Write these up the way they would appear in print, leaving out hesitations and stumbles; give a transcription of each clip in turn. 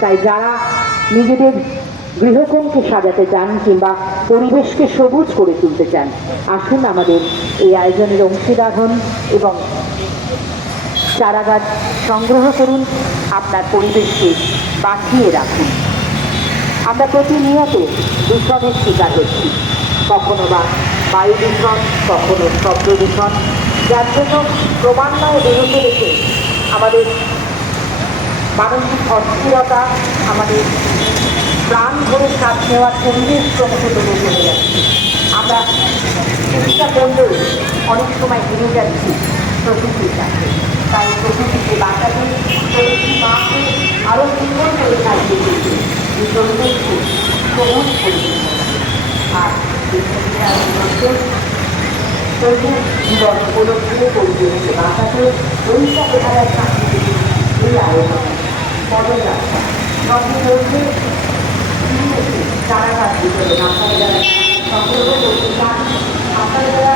তাই যারা নিজেদের গৃহকোণকে সাজাতে চান কিংবা পরিবেশকে সবুজ করে তুলতে চান, আসুন আমাদের এই আয়োজনের অংশীদার হন এবং চারাগাছ সংগ্রহ করুন, আপনার পরিবেশকে বাঁচিয়ে রাখুন। আমরা প্রতিনিয়ত দূষণের শিকার হচ্ছি, কখনো বা বায়ু দূষণ, কখনো শব্দ দূষণ, যার জন্য ক্রমান্বয়ে বেরোতে রেখে আমাদের মানসিক অস্থিরতা, আমাদের প্রাণ ভরে শ্বাস নেওয়ার পরিবেশ ক্রমশ বেড়ে চলে যাচ্ছে। আমরা চেষ্টা করলেও অনেক সময় হেরে যাচ্ছি প্রকৃতির কাছে। তাই প্রকৃতিকে বাঁচাতে, প্রকৃতি মাকে আরও সুন্দর করে সাজিয়ে তুলতে এই পরিবেশকে সবুজ করে আর পরিবেশ জীবন উপলব্ধি পরিবেশকে বাঁচাতে পরিষ্কার প্রধানের সাংস্কৃতিক এই আয়োজন পদযাত্রা সঙ্গে রয়েছে চারাগাছ বিতরণ। আপনারা যারা সংগ্রহ করতে চান, আপনারা যারা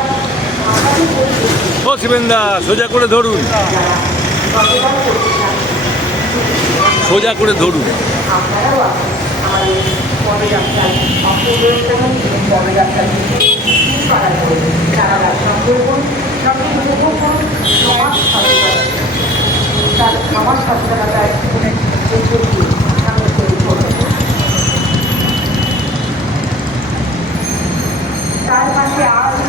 ও শিবেন্দা সোজা করে ধরুন, সোজা করে ধরুন। আপনারাও আমাদের পদযাত্রায় অংশগ্রহণ করুন এবং পদযাত্রায় চারাগাছ সংগ্রহ করুন, সঙ্গে উপভোগ করুন সমাজ সচেতনতা। তার সমাজ সচেতনতায় তার পাশে